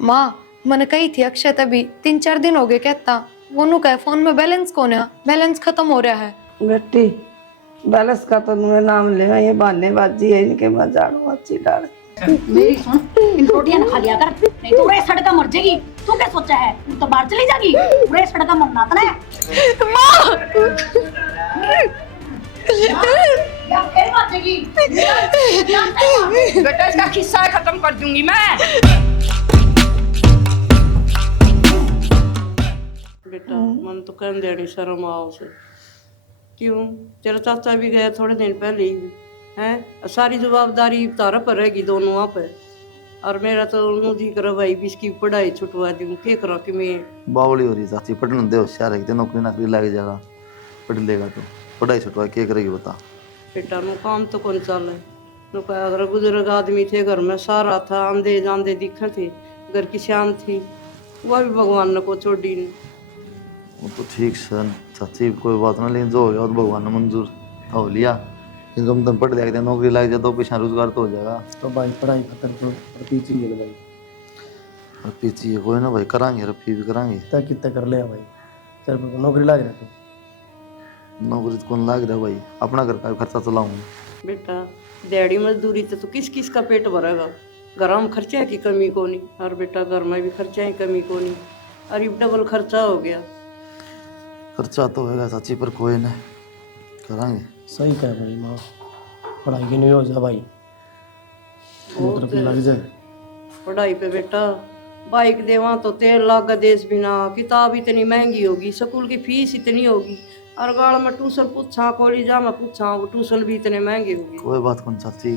माँ मैंने कही थी अक्षय तभी 3-4 दिन हो गए कहता वो नु कहे फोन में बैलेंस कौन है, बैलेंस खत्म हो रहा है। बेटी बैलेंस का तो तुम्हें नाम ले, ये बहानेबाजी है इनके, मैं झाड़ू अच्छी डाल। मेरी सुन, इन रोटियां ना खा लिया कर, नहीं तो पूरे सड़का मर जाएगी। तू क्या सोचा है, तू तो बाहर चली जाएगी, पूरे सड़का मरना था ना। या फिर मर जाएगी। बेटा इसका किस्सा खत्म कर दूंगी मैं। बेटा मन तो कहने देनी शर्म आओ से, क्यों तेरा चाचा भी गया थोड़े दिन पहले ही है, सारी जवाबदारी तारा पर रहेगी दोनों आप पे। और मेरा तो मुझी करो भाई भी इसकी पढ़ाई छुटवा दूँ, क्या करो कि मैं बावली हो रही चाची, पढ़ने दे, होशियार है, नौकरी नाकरी लग जाएगा, पढ़ लेगा तो पढ़ाई छुटवा क्या करेगी बता। बेटा नु काम तो कौन चल है नु, अगर बुजुर्ग आदमी थे घर में, सारा था आंदे जांदे दिखे थे, घर की शान थी, वह भी भगवान ने को छोड़ी नहीं। वो तो ठीक है चाची, कोई बात ना, लेकिन जो हो गया तो भगवान ने मंजूर हो लिया, इनकम तुम पढ़ लिया, नौकरी लग जाए तो पीछा रोजगार तो हो जाएगा। तो भाई पढ़ाई खत्म तो पीछे ही है भाई, और पीछे कोई ना भाई, करांगे रफी भी करांगे। तक कितना कर लिया भाई, तेरे को नौकरी लग रहा है, नौकरी तो कौन लाग रहा भाई, अपना घर का खर्चा चलाऊंगा। बेटा दिहाड़ी मजदूरी तो किस किस का पेट भरेगा, घर में खर्चा की कमी को नहीं, और बेटा घर में भी खर्चा की कमी को नहीं, और ये डबल खर्चा हो गया। खर्चा तो होगा चाची, पर कोई ना करांगे। सही कह भाई माँ, पढ़ाई की नहीं हो जा भाई, तरफ लग जाए पढ़ाई पे बेटा, बाइक देवा तो 13 लाख का देश बिना, किताब इतनी महंगी होगी, स्कूल की फीस इतनी होगी, और गाड़ में ट्यूशन पूछा, कॉलेज में पूछा, वो ट्यूशन भी इतने महंगे होगी। कोई बात कौन चाची,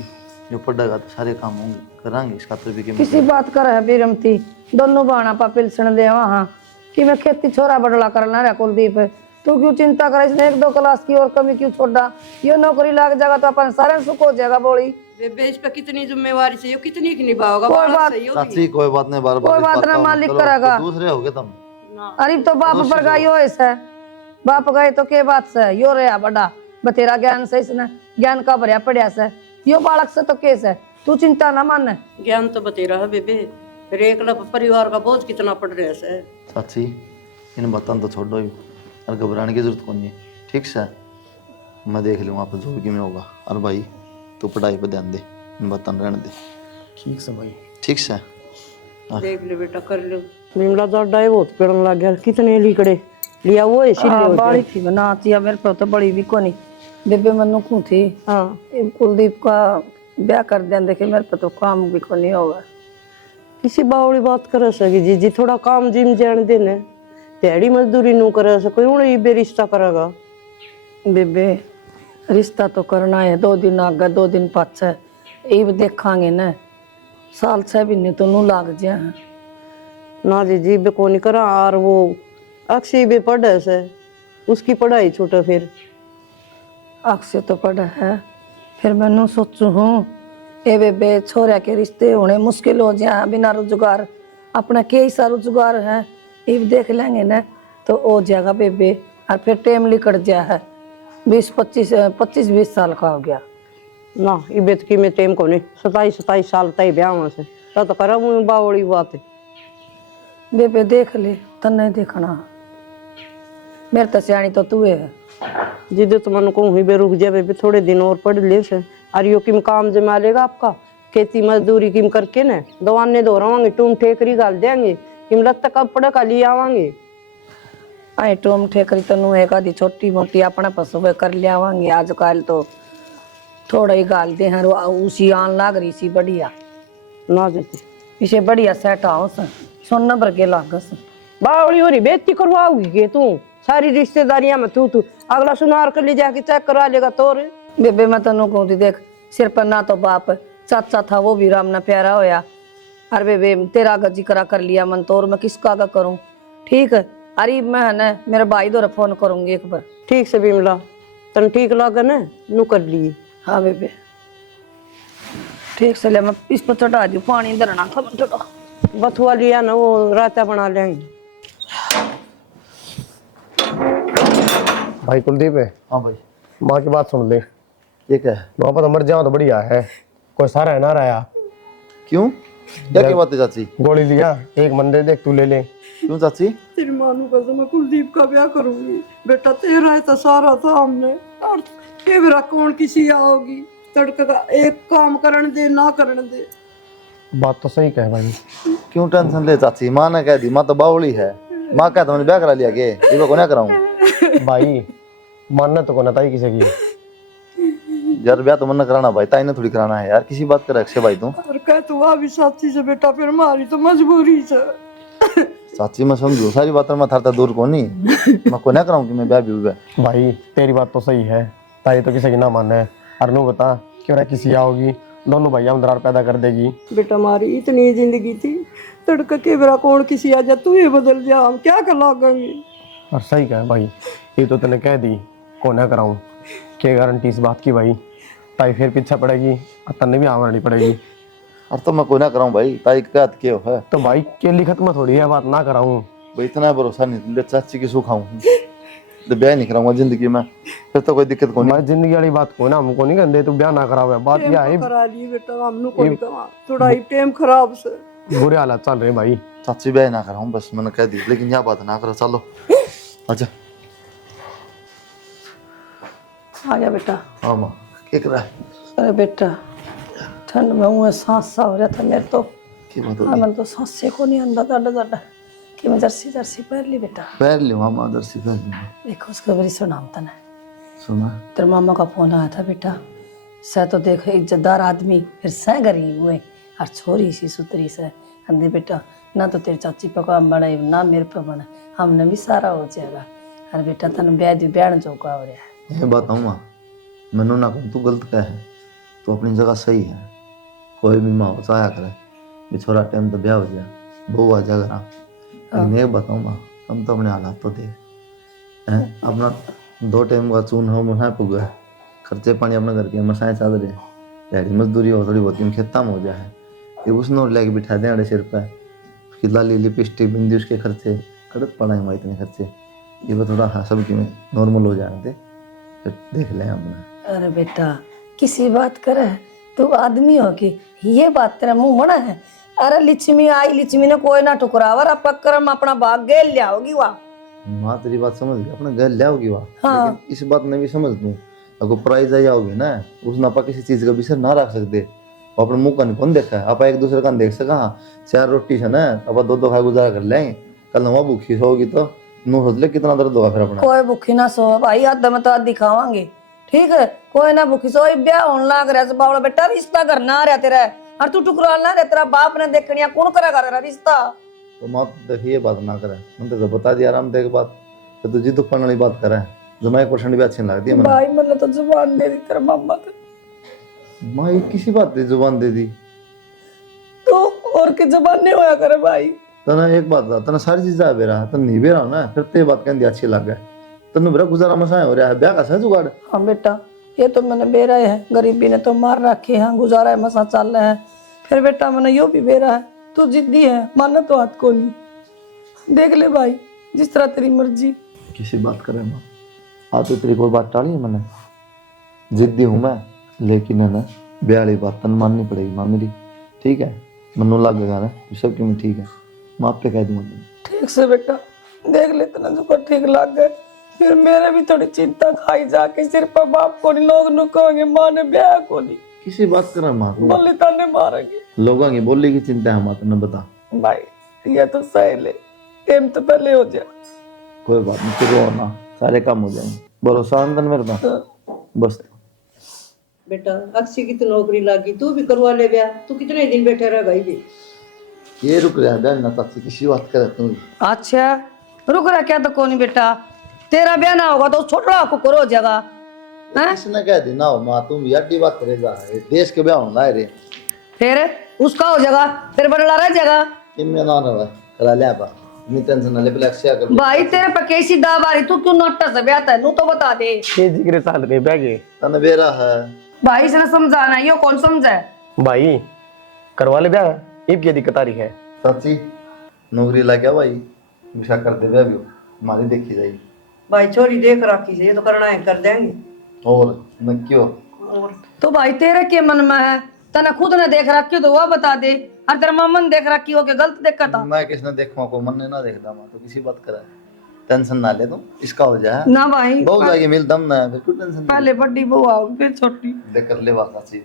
जो पढ़ेगा तो सारे काम होंगे, करांगे, इसका तो भी किसी बात कर है बीरमती, दोनों बाणा पा पिलसन दे वहाँ कि मैं खेती छोरा बदला करना रहा कुलदीप, तू क्यों चिंता कर, इसने 1-2 क्लास की और कमी क्यों छोड़ा, ये नौकरी लग जाएगा तो अपन सारे सुख हो जाएगा। बोली बेबे इस पे कितनी जिम्मेवारी से, कितनी की निभाओगा, कोई बात चाची, कोई बात नहीं, बार कोई बात ना, मालिक करेगा, दूसरे हो गए तुम। अरे तो बाप पर गई हो ऐसा, बाप गए तो के बात से यो रहा बड़ा बतेरा ज्ञान से, इसने ज्ञान का भरिया पड़िया से, यो बालक से तो केस है, तू चिंता ना मान। ज्ञान तो बतेरा है बेबे, फिर एक परिवार का बोझ कितना पड़ रहा है। चाची इन बातों तो छोड़ो ही, और घबराने की जरूरत कौन है, ठीक है, मैं देख लूँगा आप जो भी में होगा। और भाई तू पढ़ाई पे ध्यान दे, इन बातों रहने दे, ठीक से भाई, ठीक है। देख ले बेटा, कर लो। बिमला तो डाय बहुत पेड़न लग गया, कितने लीकड़े लिया वो इसीलिए बड़ी थी बना चिया, मेरे पे तो बड़ी भी को नहीं, बेबे मनु को थी। हाँ कुलदीप का ब्याह कर दिया, देखे मेरे पे तो काम भी को नहीं होगा। किसी बावड़ी बात कर सके जी, थोड़ा काम जिम जान देने, दिहाड़ी मजदूरी नू कर सके, उन्हें ये रिश्ता करेगा। बेबे रिश्ता तो करना है, 2 दिन आगे 2 दिन पाछे, ये देखांगे ना, साल 6 महीने तो नू लाग जा ना जी बे को नहीं करा। और वो अक्षय भी पढ़े से, उसकी पढ़ाई छूटे, फिर अक्षय तो पढ़ा है, फिर मैनू सोचू हूँ ए बेबे छोरा के रिश्ते होने मुश्किल हो जाए, बिना रोजगार अपना के हिस्सा रोजगार है, ये देख लेंगे ना तो हो जाएगा बेबे। और फिर टाइम निकट जाए है, 25-20 साल का हो गया ना, ये बेत की में टेम को नहीं, 27 साल तय ब्याह से तो करा बावड़ी बात है। बेबे देख ले, तो नहीं देखना, मेरे तो सियाणी तो तू है जिद तो मन को हुई बे, रुक जा बेबे थोड़े दिन और पढ़ ले से, और यो किम काम जमा लेगा आपका, खेती मजदूरी किम करके न दवाने दोहरावांगे, टूम ठेकरी गाल देंगे, किम लगता कपड़ा का लिए आवांगे। आई टूम ठेकरी तनु एक आधी छोटी मोटी अपना पशु कर लियावांगे, आजकल तो थोड़ा ही गाल दे हैं, उसी आन लाग रही सी बढ़िया ना देते पीछे बढ़िया सेट हाउस सोना भर के लागस। बावड़ी हो रही बेइज्जती करवाओगी के तू, सारी रिश्तेदारियां में तू अगला सुनार कर ले जाके चेक करा लेगा तोर। बेबे मैं तनु कहूँ थी, देख सिर पर ना तो बाप चाचा था, वो भी राम ना प्यारा होया, अरे बेबे तेरा गजी करा कर लिया मन तो, और मैं किसका का करूँ, ठीक है। अरे मैं ना मेरे भाई दो फोन करूंगी एक बार। ठीक से बिमला, तन ठीक लगे ना नू कर लिए। हाँ बेबे ठीक से ले, मैं इस पर चढ़ा दी पानी धरना था थोड़ा, बथुआ लिया ना, वो रायता बना लेंगे। भाई कुलदीप है। हाँ भाई, माँ की बात सुन ले, ये क्या है? वहाँ पर तो मर जाओ तो बढ़िया है, कोई सारा है ना रहा, क्यों? क्या बात है चाची? गोली लिया, एक मंदिर देख तू ले ले। क्यों चाची? तेरी मानू का मैं कुलदीप का ब्याह करूंगी बेटा, तेरा है तो सारा था हमने, और ये मेरा कौन किसी आओगी, तड़का का एक काम करने दे ना करने दे। बात तो सही कह भाई। क्यों टेंशन ले चाची? माँ ने कह दी, माँ तो बावली है। माँ कहता मैंने ब्याह करा लिया के ये को ना कराऊं। भाई मानना तो कोना ताई किसी की। यार ब्याह तो मन कराना भाई, ताई ने थोड़ी कराना है यार। किसी बात कर अक्षय भाई तू। और कह तू आ भी साथी से बेटा, फिर हमारी तो मजबूरी से। चाची मैं समझू सारी बात, मैं थारता दूर को नहीं, मैं को ना कराऊं कि मैं ब्याह भी हुआ। भाई तेरी बात तो सही है, ताई तो किसी की ना माने। अरनू बता क्यों ना किसी आओगी, दोनों भैया दरार पैदा कर देगी। बेटा हमारी इतनी जिंदगी थी, तड़का के बेरा कौन किसी आ जा, तू ही बदल जा, हम क्या कर लागेंगे। और सही कह भाई, ये तो तूने कह दी को ना कराऊं, क्या गारंटी इस बात की भाई? ताई फिर पीछे पड़ेगी और तन्ने भी आमरनी पड़ेगी। और तो मैं को ना कराऊं भाई, ताई का क्यों है तो भाई के लिखत में थोड़ी है बात ना कराऊं। भाई, इतना भरोसा नहीं ले चाची की सुखाऊं तो ब्याह नहीं कराऊंगा जिंदगी में, फिर तो कोई दिक्कत को नहीं। मैं जिंदगी वाली बात को ना हमको नहीं कहते, तू ब्याह ना करावे। बात यह है करा ली बेटा, हमनु को नहीं कहा, थोड़ा ही टाइम खराब से। बुरे हालात चल रहे भाई। चाची ब्याह ना कराऊं बस, मैंने कह दी, लेकिन यह बात ना करो। चलो अच्छा आ गया बेटा। हाँ माँ क्या कर रहा है? अरे बेटा ठंड में मुँह सांस सा हो रहा था मेरे तो। क्या बात हाँ होगी? मैंने तो सांस से को नहीं अंदा डाडा कि मैं जर्सी जर्सी पहन ली बेटा। पैर लियो मामा, दर्शी पैर लियो। देखो उसका बड़ी सुनाम था ना, सुना तेरे मामा का फोन आया था बेटा। सह तो देख इज्जतदार आदमी, फिर सह गरीब हुए और छोरी सी सुतरी से अंधे बेटा, ना तो तेरी चाची पे काम बने ना मेरे पे बने, हमने भी सारा हो जाएगा। अरे बेटा तन ब्याह दी ब्याह जो का हो रहा है। ये बात आऊँ मैनू ना कहूँ, तू गलत कह है, तो अपनी जगह सही है। कोई भी माँ चाया करे भी छोरा टाइम तो ब्याह हो जाए, बहू आ जा करा। लेकिन ये बताऊँ माँ, हम तो अपने हालात तो देख हैं, अपना 2 टाइम का चून हो मसाए पुग है, खर्चे पानी अपने घर के मसाए चल रहे, दिहाड़ी मजदूरी हो थोड़ी बहुत खेता में हो जाए, ये उसने लेके बिठा दें अड़े सिर पे, उसकी लाली लिपस्टिक बिंदी उसके खर्चे, कड़क पड़ा है इतने खर्चे। ये भी थोड़ा हाँ सब कि नॉर्मल हो जाए थे, फिर देख लें हमने। अरे बेटा किसी बात करे तू आदमी हो कि ये बात तेरा मुंह मना है। अरे लिच्छमी आई, लिच्छमी ने कोई ना ठुकरावर, अब पक्कर अपना भाग गेल लियाओगी वाह। माँ तेरी बात समझ गई, अपने घर ले आओगी वहाँ। हाँ। लेकिन इस बात में भी समझ दूँ, अगर प्राइज आई आओगे ना, उसने आप किसी चीज का विषय ना रख सकते। वो अपने मुंह का नहीं कौन देखा है, आप एक दूसरे का देख सका। हाँ 4 रोटी से ना अब 2 खा गुजारा कर लेंगे, कल वहाँ भूखी होगी तो नू सोच ले कितना दर्द होगा फिर अपना। कोई भूखी ना सो भाई, आधा में तो आज दिखावांगे ठीक है। कोई ना भूखी सो, ब्याह होने लग रहा है बावड़ा बेटा, रिश्ता करना आ रहा तेरा, और तू टुकरा ना रहा, तेरा बाप ने देखनिया कौन करेगा तेरा रिश्ता। तो माँ देखिए बात ना करे, मैंने तो बता दिया आराम देख बात, तो तुझी दुख पड़ने वाली बात करे जो मैं 1% भी अच्छी नहीं लगती है मैंने। भाई मैंने तो जुबान दे दी तेरे मामा को। माँ ये किसी बात की जुबान दे दी? तो और की जुबान नहीं होया करे भाई। तना एक बात था, तना सारी चीज आवे रहा, तन नहीं बेरा ना, फिर ते बात कहती अच्छी लग गए, तनु मेरा गुजारा मसाए हो रहा है, ब्याह का सह जुगाड़। हाँ बेटा ये तो मैंने बेरा है, गरीबी ने तो मार रखे हैं, गुजारा है मसा चल रहा है। फिर बेटा मैंने यो भी बेरा है, तू जिद्दी है, मानना तो हाथ को नहीं। देख ले भाई जिस तरह तेरी मर्जी। किसी बात करे माँ, आज तो तेरी कोई बात टाली है मैंने, जिद्दी हूँ मैं, लेकिन है ना ब्याह वाली बात तन माननी पड़ेगी माँ मेरी, ठीक है? मनु लगेगा ना सब क्यों ठीक है, मैं आप पे कह दूंगा। ठीक से बेटा देख ले तेना जो ठीक लग गए, फिर मेरे भी थोड़ी चिंता खाई जाके सिर पर बाप को नहीं, लोग नु कहेंगे माँ ने ब्याह को नहीं, किसी बात करे माँ तू, बोली ताने मारेंगे लोगों की बोली की चिंता है माँ, तुमने बता। भाई ये तो सही ले, टाइम तो पहले हो जाए। कोई बात नहीं, तू रो ना, सारे काम हो जाएंगे, भरोसा अंदर मेरे पास बस। बेटा अक्षय की तो नौकरी लगी, तू भी करवा ले ब्याह, तू कितने दिन बैठे रह गई जी। ये रुक रहा है ब्याह ना, चाची किसी बात करे तू। अच्छा रुक रहा क्या तो कौन बेटा, तेरा ब्याह ना होगा तो छोटा को करो जगह। किसने कह दी ना हो माँ, तुम भी अड्डी बात करेगा, देश के ब्याह होना है रे, फिर उसका हो जाएगा, फिर बदला रह जाएगा। किम्मे ना ना करा ले आप, इतनी टेंशन ना ले, पहले अक्षय कर। भाई तेरे पे कैसी दाव आ रही, तू क्यों नोटा से ब्याह है, नू तो बता दे। ये जिक्र साल के बैगे तन बेरा है भाई से समझाना, यो कौन समझा है। भाई करवा ले ब्याह, इब क्या दिक्कत आ रही है? चाची नौकरी ला क्या भाई, विशा कर दे ब्याह भी हमारी देखी जाएगी। भाई छोरी देख रखी से, ये तो करना है कर देंगे। और न क्यों तो भाई तेरे के मन में है, तना खुद ने देख रखी तो वो बता दे, और तेरा मामा ने देख रखी हो के गलत देखा था। मैं किसने देखवा को मन ने ना देखता, मैं तो किसी बात करा टेंशन ना ले, तुम इसका हो जाए ना भाई, बहुत जाके मिल दम ना है, फिर क्यों टेंशन पहले बड़ी बहू आओगी फिर छोटी। ले कर ले बात अच्छी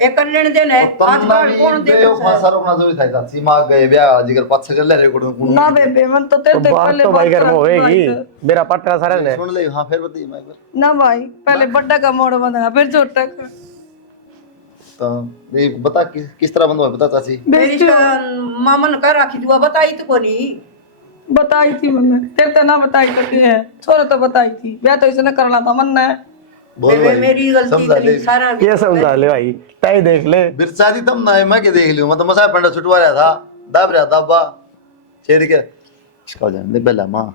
एक कर लेने देने आज कल कौन दे फांसा रोकना जो था था सीमा गए ब्याह जिगर पाछे कर ले रिकॉर्ड ना बेबे मन तो तेरे बात पहले तो भाई बात घर में करा होएगी, भाई। मेरा पट्टा सारे ने। सुन ले, हां फिर बताइए मैं एक बार। ना भाई पहले बड़ा का मोड़ बंधा फिर छोटा का। तो ये बता किस तरह बंद हुआ बता चाची। मेरी मामन कर राखी दुआ बताई तो कोनी बताई थी मैंने, तेरे तो ना बताई तो के है, छोरे तो बताई थी, ब्याह तो इसने करना था मन ने। बोल भाई मेरी गलती समझा ले, इतनी सारा ये समझा ले भाई, ताई देख ले। बिरसादी तम ना है, मैं के देख लियो, मैं तो मसा पंडा छुटवा रहा था, दाब रहा था बा छेड़ के इसका हो जाने दे बेला मां।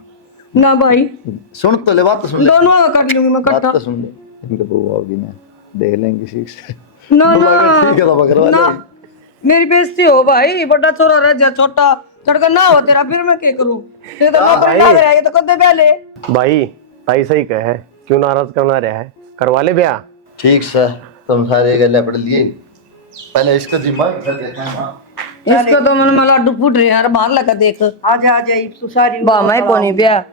ना भाई सुन तो ले, बात तो सुन ले, दोनों का काट लूंगी मैं बात इकट्ठा। तो सुन ले, इनके बहू आओगी ना देख लेंगे किसी से। ना बुला ना के ठीक है तो करवा ना, ले। मेरी बेइज्जती हो भाई, बड़ा छोरा रह जा छोटा चढ़कर ना हो तेरा, फिर मैं क्या करूं? ये तो नौकरी लग रहा है, ये तो कदे पहले। भाई ताई सही कहे, क्यों नाराज करना रहा है, करवा ले ब्याह। ठीक से तुम सारे गले पढ़ लिए, पहले इसका जिम्मा कर देते हैं मां। इसको तो मन में लाडू फूट रहे यार, बाहर लगा देख आ जा तू सारी बा मैं कोनी ब्याह।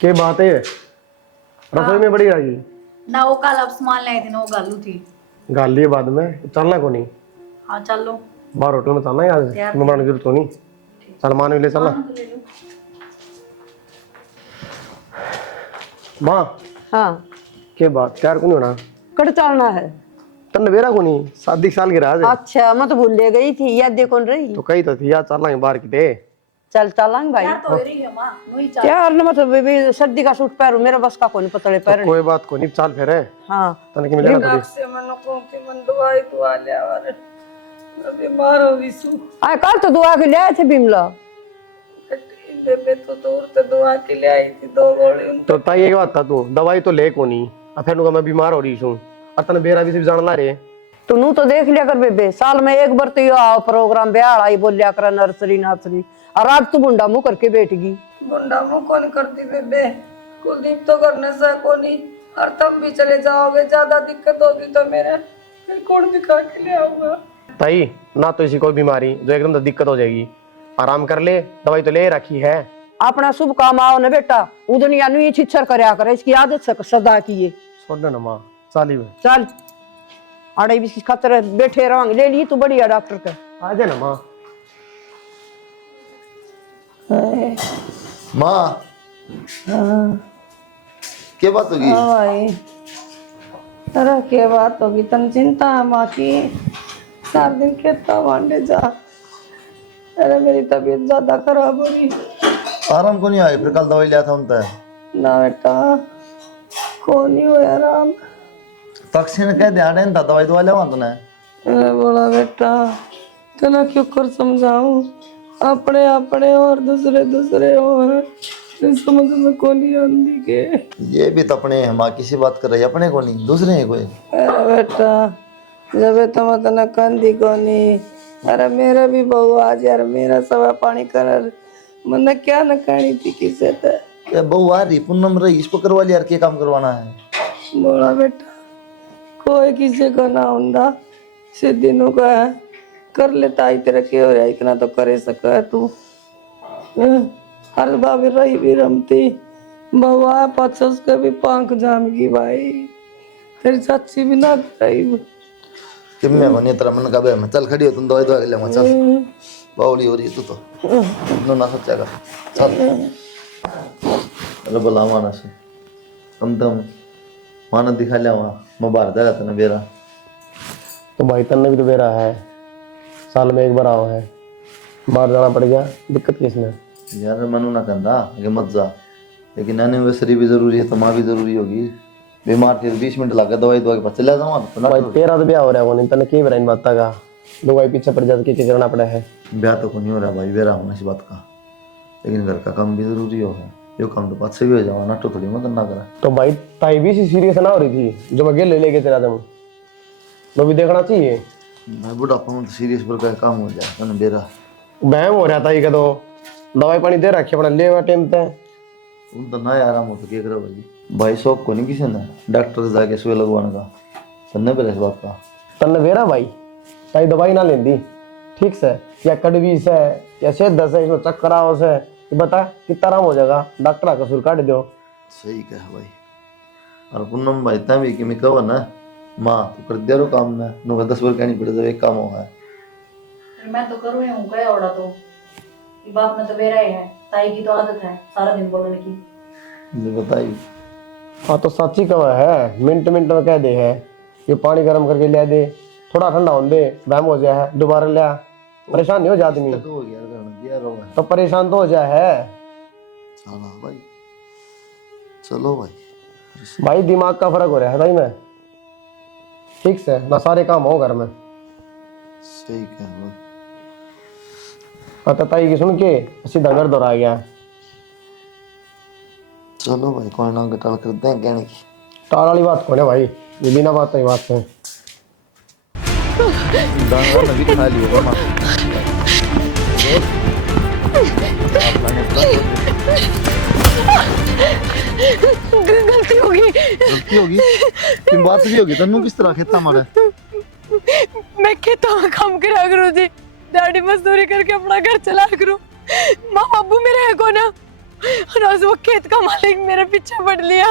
के बात है रसोई में बड़ी रही ना वो कल अब सामान लाए थे ना, वो गालू थी। गाल लिए बाद में चलना को नहीं, हाँ चल लो। बाहर होटल में चलना है आज, मैं बनाने की जरूरत नहीं, सलमान भी ले चलना। माँ हाँ के बात क्या को नहीं होना, कट चलना है। तन बेरा को नहीं, शादी साल की राज है। अच्छा मैं तो भूल गई थी, याद दे कौन रही। तो कही तो थी यार चल बाहर किते। चल चलांगे भाई यार तो हो रही है माँ, वही चल। यार ना मतलब बेबी सर्दी का सूट पहनूं, मेरे बस का कोई पतले तो पहन। कोई बात को नहीं, चल फिर है हाँ तन के मिलेगा थोड़ी। से मन को के मन दुआई दुआ ले और मैं बीमार हो विसु। आ कल तो दुआ के ले आए थे बिमला, बेबे तो दूर से दुआ के ले आई थी 2 गोली। तो ताई एक बात था, तू दवाई तो ले को नहीं, अब फिर मैं बीमार हो रही हूँ, और तन बेरा भी सिर्फ जानना रे। तो नू तो देख लिया कर बेबे, साल में एक बार तो यो आओ प्रोग्राम ब्याह आई बोल लिया कर नर्सरी नर्सरी, और आज तू बुंडा मुंह करके बैठ गई। बुंडा मुंह कौन करती बेबे, कुलदीप तो करने से कोनी, और तुम भी चले जाओगे, ज्यादा दिक्कत होगी तो मेरे फिर कौन दिखा के ले आऊंगा। ताई ना तो इसी कोई बीमारी जो एकदम तो दिक्कत हो जाएगी, आराम कर ले, दवाई तो ले रखी है। अपना शुभ काम आओ ना बेटा, उ दुनिया नु ये छिछर करया करे, इसकी आदत से सदा की ये। छोड़ ना माँ चाली में चल अड़े भी खतर बैठे रहोगे, ले ली तू बढ़िया डॉक्टर का। आ जा ना माँ। माँ क्या बात होगी? भाई अरे क्या बात होगी, तन चिंता है माँ की, 4 दिन खेता वांडे जा। अरे मेरी तबीयत ज्यादा खराब हो रही। आराम को नहीं आए, फिर कल दवाई लिया था उनका ना बेटा को नहीं हो आराम। तक्षण कह दे आड़े था दवाई दवा लेवा तूने। अरे बोला बेटा तना क्यों कर समझाऊं, अपने अपने और दूसरे दूसरे और समझ में को नहीं आंदी के। ये भी तो अपने हैं माँ, किसी बात कर रही है, अपने को नहीं दूसरे हैं कोई। अरे बेटा जब तुम तना कंदी को नहीं, अरे मेरा भी बहू आज यार मेरा सवा पानी कर मन क्या न कहनी थी किसे ते। ये बहू आ रही पूनम रही, इसको करवा लिया यार, क्या काम करवाना है। बोला बेटा कोई किसी को ना हुंदा, सीधी नु का है कर लेता ही तेरा के हो रहा, इतना तो करे सका है तू। हर बाबी रही भी रमती बउआ पाछे उसके भी पांख जाम गई भाई, तेरी चाची भी ना रही। कि मैं बनी तेरा मन का बे, मैं चल खड़ी हो, तुम दवाई दवा के ले चल, बावली हो रही है तू तो नो ना सोचेगा चल। अरे बोला माना से कम तो माना दिखा लिया वहाँ, मैं बाहर जाएगा था ना बेरा। तो भाई तन्ने भी तो बेरा है, साल में एक बार आओ है, बाहर जाना पड़ गया, दिक्कत किसने। यार मनु ना कहता कि मत जा, लेकिन एनिवर्सरी भी जरूरी है तो माँ भी जरूरी होगी, बीमार फिर 20 मिनट लगे दवाई दवा के पास चले जाऊँ तो ना। भाई तेरा तो ब्याह हो रहा है, वो नहीं तने की बेरा इन बात का, दवाई पीछे पड़ जाती क्या करना पड़ा है। ब्याह तो नहीं हो रहा भाई, बेरा होना इस बात का, लेकिन घर का काम भी जरूरी हो है, यो काम तो पास से भी हो जाओ ना, तो थोड़ी मत ना करा। तो भाई ताई भी सीरियस ना हो रही थी जो मैं गेल लेके तेरा तुम तो भी देखना चाहिए भाई बुढ़ापा में तो सीरियस पर का काम हो जाए ना बेरा। बहम हो रहा था ये तो दवाई पानी दे रखी अपना ले टाइम पे। तुम तो ना आराम हो तो क्या करो भाई शौक को नहीं किसी ने डॉक्टर से जाके सुई लगवाने का सुनने पर इस बात का तन्ने वेरा भाई ताई दवाई ना लेंदी ठीक से या कड़वी से या सेधा से इसमें चक्कर आओ से कि बता कितना आराम हो जाएगा डॉक्टर का सुर काट दो। सही कहा भाई। और पूनम भाई तभी कि मैं कहो ना माँ तो कर दिया रो काम में नुका 10 बार कहनी पड़े जब एक काम होगा फिर मैं तो करूँ हूँ क्या ओड़ा तो ये बाप में तो मेरा ही है, ताई की तो आदत है सारा दिन बोलने की। मुझे बताई हाँ तो सच्ची कवा है मिनट मिनट में कह दे है ये पानी गर्म करके ले दे थोड़ा ठंडा होने दे वहम हो जाए दोबारा ले परेशान नहीं हो जाती नहीं हो गया करना दिया रो तो परेशान तो हो जाए है चलो भाई चलो भाई भाई दिमाग का फर्क हो रहा है भाई मैं ठीक से ना सारे काम हो घर में। सही कहा भाई। हाँ ताई की सुन के सीधा घर दौड़ा गया। चलो भाई कोई ना गटाल करते हैं कहने की टाल वाली बात कौन है भाई ये बिना बात की बात है। दाना नबी खा लिया मामा गलती होगी गलती होगी कि बात भी होगी तन्नू किस तरह खेता मारा मैं खेतों में काम करा करूँ जी दाढ़ी मजदूरी करके अपना घर चला करूँ माँ बाबू मेरा है कौन और आज वो खेत का मालिक मेरे पीछे पड़ लिया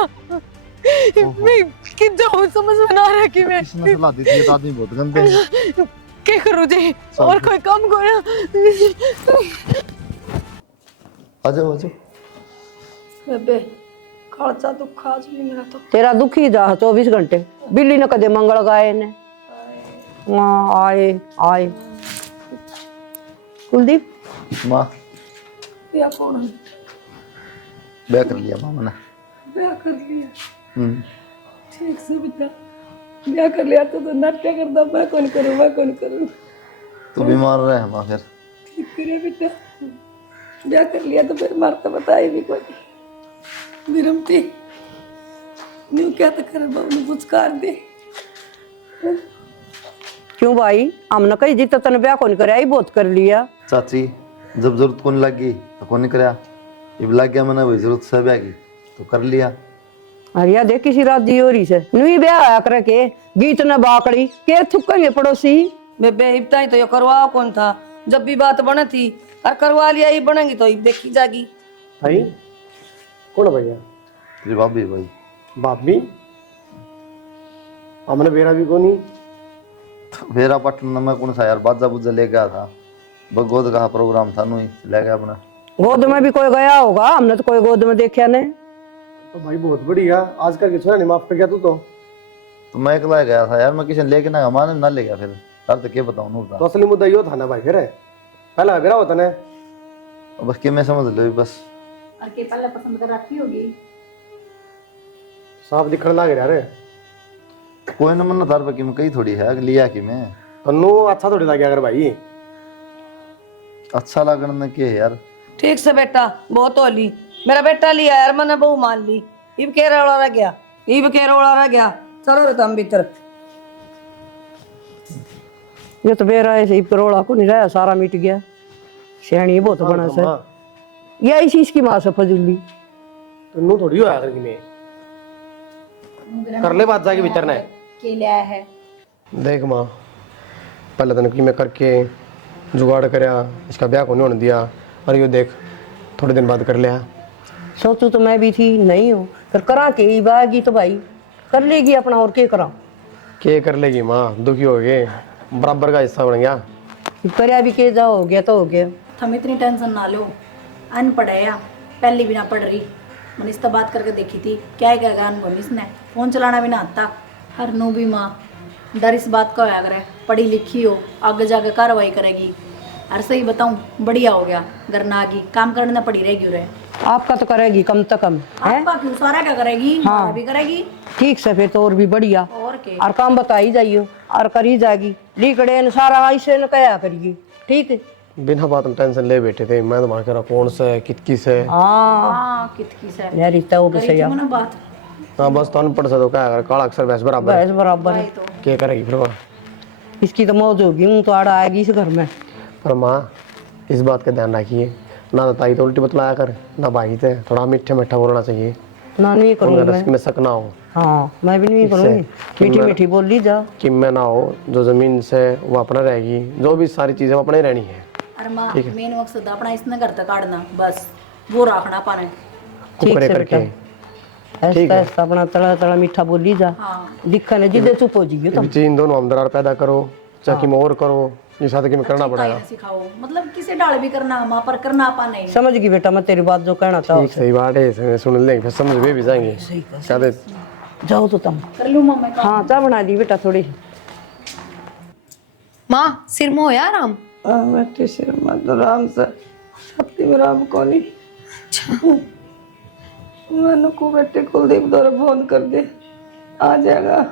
मैं कि जाऊँ समझ में ना रहा कि मैं किसने सलाह दी थी ये तो आदमी बहुत गंदे हैं क्या करूँ जी और कोई काम करो आ जाओ बेबे खर्चा दुख आज भी मेरा तो तेरा दुख ही जा 24 घंटे बिल्ली ने कदे मंगल गाए ने हाँ आए आए कुलदीप माँ या कौन है ब्याह कर लिया मामा ने ब्याह कर लिया हम्म ठीक से बेटा ब्याह कर लिया तो नाट्य करता मैं कौन करूँ तू बीमार रहे माँ फिर ठीक करे बेटा ब्याह कर लिया तो फिर मारता बताई भी कोई विरमती न्यू क्या तो कर बाबू कुछ कर दे क्यों भाई हमने कही जी तो तने ब्याह कौन करे ही बहुत कर लिया। चाची जब जरूरत कौन लगी तो कौन कराया जब लग गया मैंने वही जरूरत से ब्याह की तो कर लिया। अरे देख किसी रात दी हो रही से न्यू ब्याह आया करे के गीत न बाकड़ी के थुकेंगे पड़ोसी बेबे इब्ता ही तो ये करवा कौन था जब भी बात बने थी और करवा लिया ही बनेगी तो देखी जागी। भाई कौन भैया तेरी भाभी भाई भाभी हमने बेरा भी को नहीं मेरा पटना में कौन सा यार बाजा बुजा ले गया था गोद का प्रोग्राम था नु ले गया अपना गोद में भी कोई गया होगा हमने तो कोई गोद में देखा नहीं। तो भाई बहुत बढ़िया आजकल के छोरा नहीं माफ कर गया तू तो मैं अकेला गया था यार मैं किसी ने लेके ना हमारे ना ले गया फिर यार तो क्या बताऊं नूर तो असली मुद्दा यो था ना भाई फिर पहला बेरा होता ना बस के मैं समझ लो बस और के पहले पसंद कर रखी होगी साफ दिखने लग रहा रे कोई ना मन तार पर कि मैं कही थोड़ी है लिया कि मैं तन्नू अच्छा थोड़ी लगे अगर भाई अच्छा लगने के यार ठीक से बेटा बहुत होली मेरा बेटा लिया यार मैंने बहू मान ली इब के रोड़ा रह गया चलो रे तुम भीतर ये तो बेरा ऐसे ही करोड़ा को नहीं रहा सारा मिट गया श्रेणी बहुत बना से या इसी इसकी माँ से फजूली तन्नू थोड़ी हो आकर कि कर ले बात जाके भीतर ने के लिया है देख माँ पहले तने की मैं करके जुगाड़ करया इसका ब्याह को नहीं होने दिया और यो देख थोड़े दिन बाद कर लिया। सोचू तो मैं भी थी नहीं हूँ फिर करा के ही बागी तो भाई कर लेगी अपना और क्या करा के कर लेगी माँ दुखी हो गए बराबर का हिस्सा बन गया करया भी के जा हो गया तो हो गया। तुम इतनी टेंशन ना लो अनपढ़ है या पहली भी ना पढ़ रही मैंने इससे बात करके देखी थी क्या करेगा अनपढ़ इसने फोन चलाना भी ना आता हर नू भी माँ डर इस बात का होया करे पढ़ी लिखी हो आगे जाके कार्रवाई करेगी और सही बताऊं बढ़िया हो गया घर ना आगी काम करने पड़ी रहेगी उरे आपका तो करेगी कम से कम है आपका क्यों सारा क्या करेगी हमारा भी करेगी ठीक से फिर तो और भी बढ़िया और के और काम बताई जाइयो और करी जाएगी लिखड़े न सारा ऐसे न कया करिए ठीक है बिना बात में टेंशन ले बैठे थे मैं तो वहां कह रहा कौन से कितकी से हाँ कितकी से यार रिश्ता वो भी करी सही थी है मैंने बात हाँ बस तो अनपढ़ से तो क्या अगर काला अक्षर वैसे बराबर बस बराबर है। क्या करेगी फिर वहाँ इसकी तो मौज होगी हूँ तो आड़ा आएगी इस घर में पर माँ इस बात का ध्यान रखिए ना तो ताई तो उल्टी बतलाया कर, ना भाई थे थोड़ा मीठा मीठा बोलना चाहिए, ना नहीं करूंगी उनका मैं। रस में शक ना हो हाँ मैं भी नहीं करूंगी, कि मीठी मैं- मीठी बोल ली जा। कि मैं ना हो, जो जमीन से वो अपना रहेगी, जो भी सारी चीजें वो अपने ही रहनी है। अरे माँ मेन मकसद अपना इसने घर तक काटना बस, वो रखना पाने। ठीक ऊपरे से करके बेटा, ऐसा ऐसा अपना तड़ा तड़ा मीठा बोली जा। हाँ दिखा ने जिदे चुप हो जाइयो तुम। इन दोनों हम दरार पैदा करो, चाहे में और करो, ये साथ में करना अच्छी पड़ेगा। ताई ने सिखाओ, मतलब किसे डाल भी करना माँ पर करना पा नहीं। समझ गई बेटा मैं तेरी बात जो कहना चाहूँ। ठीक सही बात है, इसे सुन लेंगे फिर समझ में भी जाएंगे। कहते जाओ तो तुम। कर लूँ माँ मैं काम। हाँ चाय बना दी बेटा थोड़ी। माँ सिर में होया आराम? बेटे सिर मत राम से शक्ति में राम को नहीं। मैंने को बेटे कुलदीप द्वारा फोन कर दे, आ जाएगा।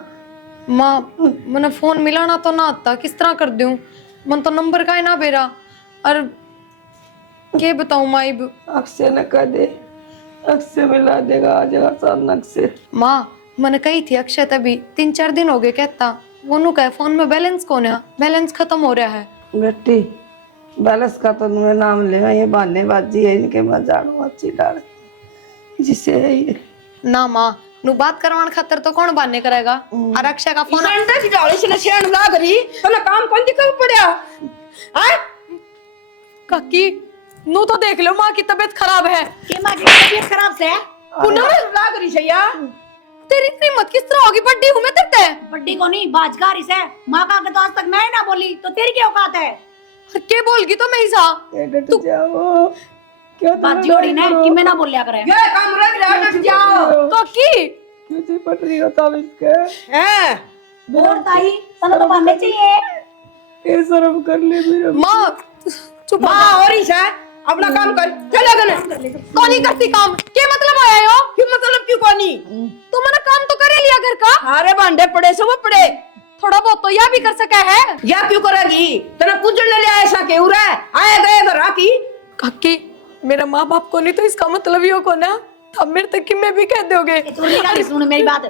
माँ मैंने फोन मिलाना तो ना आता, किस तरह कर दूं? मन तो नंबर का ही ना बेरा। और के बताऊं माँ अब? अक्षय ने कह दे, अक्षय मिला देगा, आ जाएगा अचानक से। माँ मैंने कही थी अक्षय तभी 3-4 दिन हो गए कहता, वो नु कहे फोन में बैलेंस कौन है, बैलेंस खत्म हो रहा है। बेटी बैलेंस का तो तुम्हें नाम ले, ये बहानेबाजी है इनके, मैं झाड़ू अच्छी डाल जिसे है ये। ना माँ नु बात करवाने खातर तो कौन बहाने करेगा? और अक्षय का फोन संडे की डाली से शेण लाग रही तने काम कौन दिखा पड़या है? काकी नु तो देख लो माँ की तबीयत खराब है। ये माँ की तबीयत खराब से है। पूनम लाग रही सैया तेरी इतनी हिम्मत किस तरह होगी? बड्डी हूँ मैं तेरे ते। बड्डी को नहीं बाजगारी से, माँ का तो आज तक मैं ना बोली तो तेरी क्या औकात है? के बोलगी तो मैं ही सा। डट जाओ, क्यों बात जोड़ी ने कि मैं ना बोलिया करे। ये काम रह गया डट जाओ काकी क्यों जी पट रही हो तब इसके? हैं और ताई तने तो मानने चाहिए। ये शर्म कर ले मेरे। माँ चुप मां हो रही है अपना काम कर चले गने कौन नहीं करती काम? क्या मतलब आया हो? क्यों मतलब क्यों कोनी तो मैंने काम तो कर ही लिया घर का, अरे भांडे पड़े से वो पड़े थोड़ा बहुत तो यह भी कर सका है। या क्यों करेगी तेरा पूजन ले लिया ऐसा के उरे आए गए घर आकी काकी मेरा माँ बाप को नहीं तो इसका मतलब यो को ना, तब मेरे तक कि मैं भी कह दोगे। चुरली का नहीं सुन मेरी बात,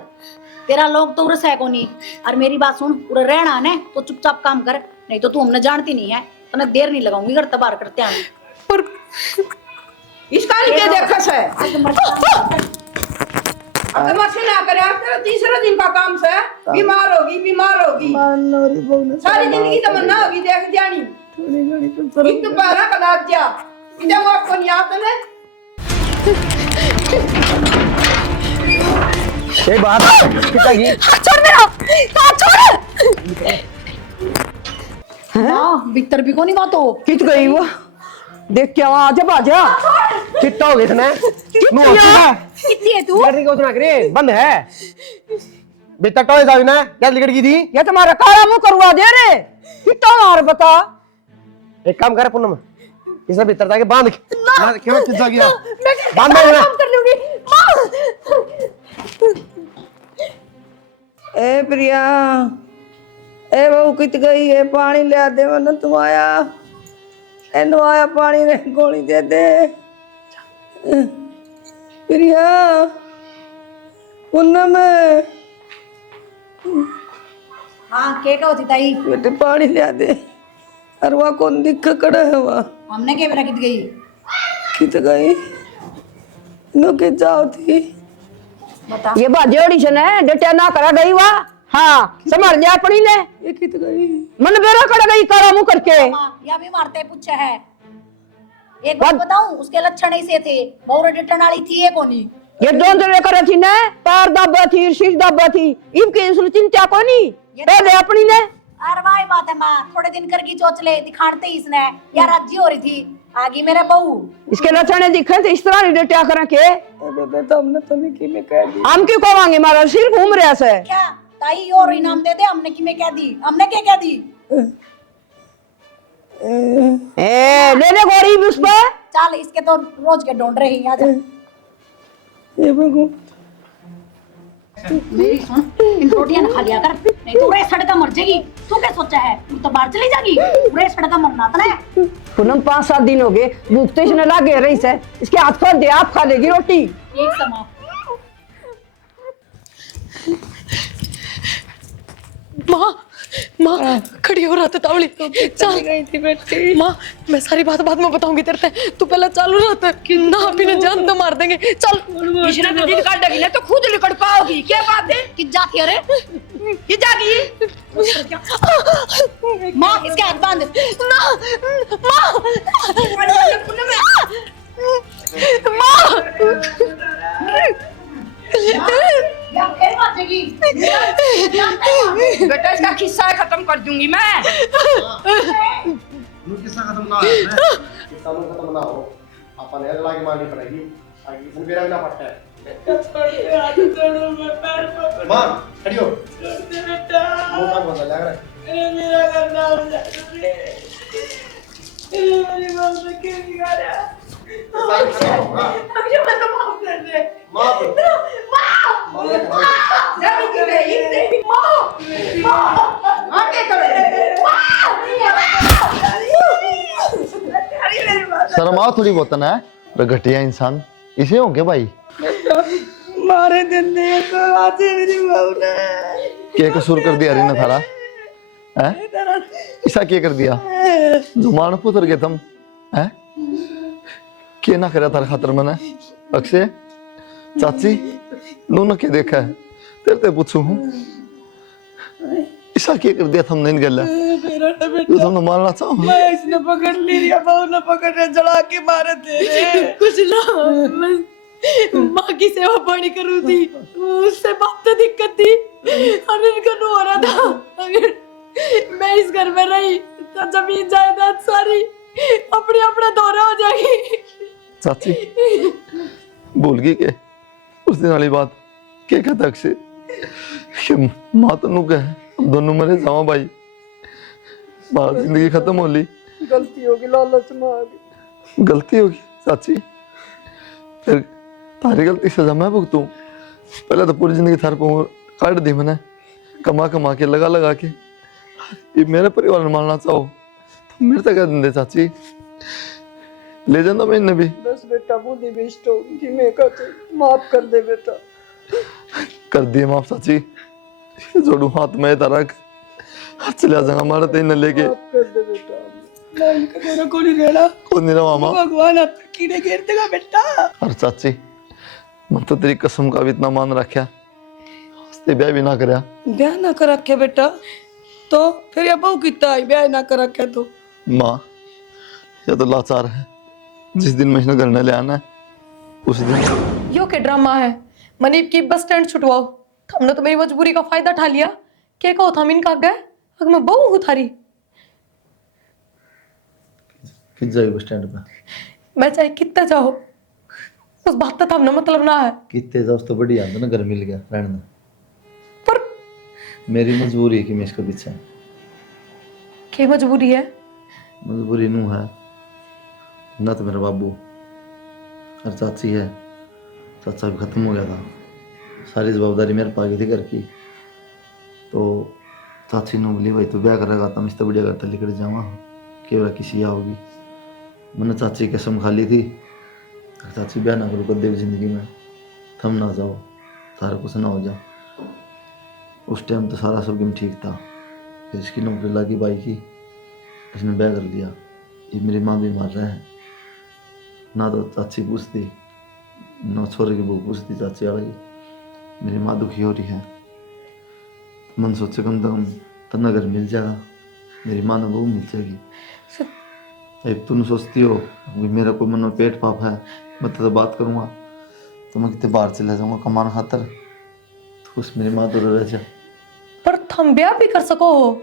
तेरा लोग तो उरस है को नहीं। और मेरी बात सुन, उरे रहना है तो चुपचाप काम कर, नहीं तो तू हमने जानती नहीं है, तने देर नहीं लगाऊंगी घर तबार करते हैं। और इसका क्या देखस है अगर मत ना करे तेरा तीसरा दिन का काम से बीमार होगी सारी जिंदगी तमन्ना होगी देख जानी एक तो बारह का दाद जा इधर वो आपको नहीं आता ना ये बात पिताजी छोड़ मेरा हाथ छोड़। हाँ भीतर भी को नहीं बात हो। कित गई वो देख क्या वहां आजा बाजा। कितना हो गया इसने? मुंह होती है कितनी है तू? लड़की को सुना करे बंद है बेटा टॉय जावी ना क्या लिकड़ की थी। ये तुम्हारा काला मुंह करवा दे रे कितना मार बता। एक काम करे पूनम, इसे भीतर जाके बांध के ना क्यों किस गया मैं बांध दे ना। काम कर लूंगी। ए प्रिया, ए बहू कित गई है, पानी ले दे, वरना तू आया एनु आया पानी ने गोली दे दे। प्रिया पूनम हाँ के का होती ताई? बेटे पानी ले दे। और वहाँ कौन दिख कड़ा है वहाँ? हमने के बेरा कित गई? कित गई नो के जाओ थी। बता ये बात ऑडिशन है डटिया ना करा गई वा। हाँ समझ लिया अपनी ने ये कित गई? मन बेरा कर गई काला मुंह करके। या भी मारते पूछा है। एक बात बताऊं, उसके लक्षण ऐसे थे, बहुत डटन वाली थी ये कोनी। ये दोनों लेकर थी ने पैर दबा थी शीश दबा थी इनकी इसलिए चिंता को नहीं पहले अपनी ने। अरे भाई बात है माँ, थोड़े दिन कर की चोच ले दिखाते ही इसने यार राज्य हो रही थी आगे मेरे बहू। इसके लक्षण दिखे थे इस तरह नहीं डटिया कर के। बेबे तो हमने तो नहीं की में कह दी। हम क्यों कहेंगे मारा सिर घूम रहा से। क्या ताई और इनाम दे दे, हमने की में कह दी, हमने क्या कह दी? ए ले ले गोरी भी उस पर। चल इसके तो रोज के ढूंढ रही हैं। आजा ये बहू मेरी सुन, इन रोटियां खा लिया कर, नहीं तो रे सड़का मर जाएगी। तू क्या सोचा है, तू तो बाहर चली जाएगी, रे सड़का मरना था ना। पूनम 5-7 दिन हो गए भूखते इसने लागे रही से इसके हाथ खोल दे आप खा लेगी रोटी। एक समा माँ माँ खड़ी बड़ी हो रहा था तावली। चल गई थी बेटी। माँ मैं सारी बात बाद में बताऊंगी तेरे से, तू पहले चालू रहता ना पीने जान तो मार देंगे। चल इसने तो दिन काट देगी ना तो खुद निकल पाओगी। क्या बात है कि जाती अरे कि जागी माँ इसके हाथ बांध ना माँ माँ या फिर बात जाएगी बेटा इसका किस्सा खत्म कर दूंगी मैं। किस्सा खत्म ना है किस्सा खत्म ना हो अपन है लागी मारनी पड़ेगी आगे इसमें मेरा भी ना पड़ता है। मां खड़ी हो बेटा वो काम होता लग रहा है मेरा करना हो जाए मेरी मां से क्या बिगाड़ा है अब ये मैं तो माफ कर दे माफ मां जब की नहीं मां आगे करो शर्म आओ थोड़ी बहुत ना है घटिया इंसान इसे हो क्या भाई? मारे दिन दे तो आज मेरी बहू ने क्या कसूर कर दिया रीना थारा हैं? ऐसा क्या कर दिया जुमान पुत्र के तुम हैं? क्या ना करा थारा खातर मैंने अक्षय चाची दोनों के देखा है तेरे ते पूछू हूँ ऐसा क्या कर दिया तुमने इन गल्ला जो तुमने मारना चाहो मैं इसने पकड़ ली रिया बहू ने पकड़ के जला के मारे थे कुछ ना बस माँ की सेवा पानी करूँ थी, उससे बात तो दिक्कत थी और इनका नो हो रहा था। अगर मैं इस घर में रही तो जमीन जायदाद सारी अपने अपने दौरा हो जाएगी। चाची भूल गई के उस दिन वाली बात क्या कहता अक्षय कि माँ तो नु कहे हम दोनों मरे जाओ भाई बाहर जिंदगी खत्म हो ली गलती होगी लालच में आ गई गलती होगी चाची फिर तारी गलती सजा मैं भुगतूं पहले तो पूरी जिंदगी थार पर काट दी मैंने कमा कमा के लगा के ये मेरे परिवार में मारना चाहो तो मेरे तक कह दे चाची ले जाना मैं इन्हें भी बस बेटा बुद्धि बेस्ट होगी मैं कहते माफ कर दे बेटा कर दिए माफ चाची जोड़ू हाथ में तरक चला जाऊंगा हमारा तेन लेके माफ कर दे बेटा मैं इनका तेरा को नहीं रहना कौन नहीं रहा मामा भगवान आप कीड़े घेर देगा बेटा। और चाची मैं तो तेरी कसम का भी इतना मान रखा हस्ते ब्याह भी ना करया ब्याह ना कर रखे बेटा तो फिर ये बहू कितना है ब्याह ना कर रखे तो माँ यह तो लाचार है जिस दिन मैं इसने घर न ले आना है उस दिन यो के ड्रामा है मनीप की बस स्टैंड छुटवाओ। हमने तो मेरी मजबूरी का फायदा उठा लिया। क्या कहो था इनका गए अगर मैं बहू हूँ थारी किस जाएगी बस स्टैंड पे मैं चाहे कितना चाहो उस बात का हमने मतलब ना है। कितने जा उस तो बढ़िया था ना घर मिल गया रहने पर मेरी मजबूरी है कि मैं इसके पीछे क्या मजबूरी है? मजबूरी नू है ना तो मेरा बाबू और चाची है चाचा भी खत्म हो गया था सारी जवाबदारी मेरे पा गई थी घर की तो चाची ने बोली भाई तू ब्याह करेगा तो मैं बढ़िया करता लेकर जाऊँगा केवल किसी आओगी मैंने चाची की कसम खा ली थी चाची ब्याह ना करो कदे जिंदगी में थम ना जाओ सारा कुछ ना हो जा। उस टाइम तो सारा सब गेम ठीक था फिर इसकी नौकरी लगी भाई की इसने ब्याह कर लिया। ये मेरी माँ भी मार रहे हैं ना तो चाची पूछती ना छोरे की बहू पूछती चाची वाली मेरी माँ दुखी हो रही है मन सोचे कम से कम तना घर मिल जाएगा मेरी माँ ने बहू मिल जाएगी। अब तुम सोचती हो कि मेरा कोई मन में पेट पाप है मैं तो बात करूँगा तो मैं कितने बाहर चला जाऊँगा कमाने खातर तो उस मेरी माँ तो रह जा। पर थम ब्याह भी कर सको हो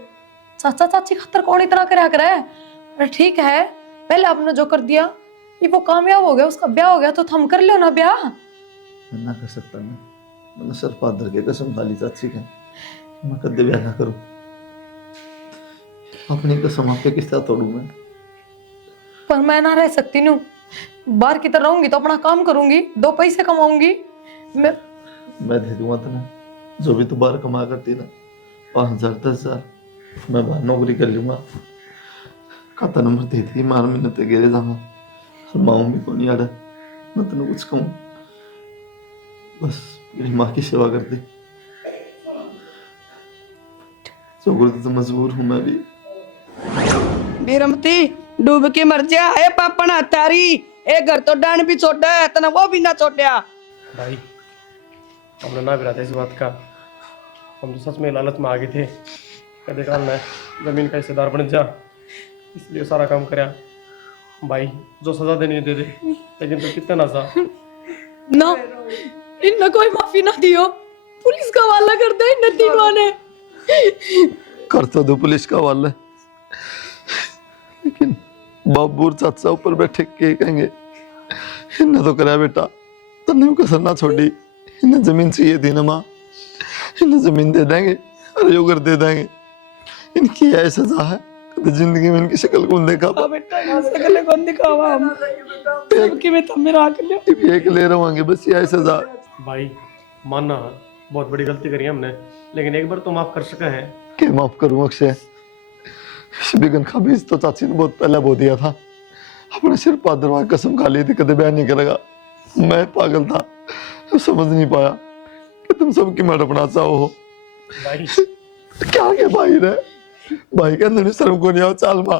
चाचा चाची खातर कौन इतना करा करे। अरे ठीक है पहले आपने जो कर दिया ये वो कामयाब हो गया उसका ब्याह हो गया तो थम कर लो ना ब्याह। मैं ना कर सकता ना मैंने सर पादर के कसम खा ली चाची का मैं कदे ब्याह ना करूँ अपनी कसम आपके किस तरह तोड़ू मैं। पर मैं ना रह सकती नू बाहर की तरह रहूंगी तो अपना काम करूंगी 2 पैसे कमाऊंगी मैं दे दूंगा तुम्हें जो भी तू बाहर कमा करती ना 5,000 10,000 मैं बाहर नौकरी कर लूंगा खाता नंबर दे दी मार महीने ते गिरे जाऊंगा माऊं भी को नहीं आ रहा मैं तेन कुछ कहूँ बस मेरी माँ की सेवा कर दे जो तो मजबूर हूँ मैं भी मीरमती डूब के मर जा है पापना तारी ए घर तो डांड भी छोटा है तना वो भी ना छोटा। भाई हमने ना बिराते इस बात का, हम तो सच में लालच में आ गए थे कदे काल में जमीन का हिस्सेदार बन जा, इसलिए सारा काम करया। भाई जो सजा देनी है दे दे, लेकिन तो कितना ना सा ना इनने कोई माफी ना दियो, पुलिस का हवाला कर दे इन तीनों ने। कर तो दो पुलिस का हवाला, लेकिन बाबूर चाचा ऊपर बैठे के कहेंगे इन्हें तो कराया बेटा, तन्ने कसर ना छोड़ी, इन्हें जमीन चाहिए थी ना माँ, इन्हें जमीन दे देंगे और यो घर दे देंगे। इनकी ऐसा सजा है कभी जिंदगी में इनकी शक्ल कौन देखा। बेटा सकले कौन दिखावा हम सबके में तुम मेरा आके लियो। एक ले रहोगे बस ये सजा। भाई मानना बहुत बड़ी गलती करी हमने, लेकिन एक बार तो माफ कर सके हैं। क्या माफ करूं अक्षय, बिगन का बीज तो चाची ने बहुत पहले बो दिया था, अपने सिर पर दरवाज़ कसम खा ली थी कदे बयान नहीं करेगा। मैं पागल था, समझ नहीं पाया कि तुम सबकी मर अपना चाहो हो। भाई क्या के भाई रे, भाई के अंदर शर्म को नहीं आओ चाल माँ।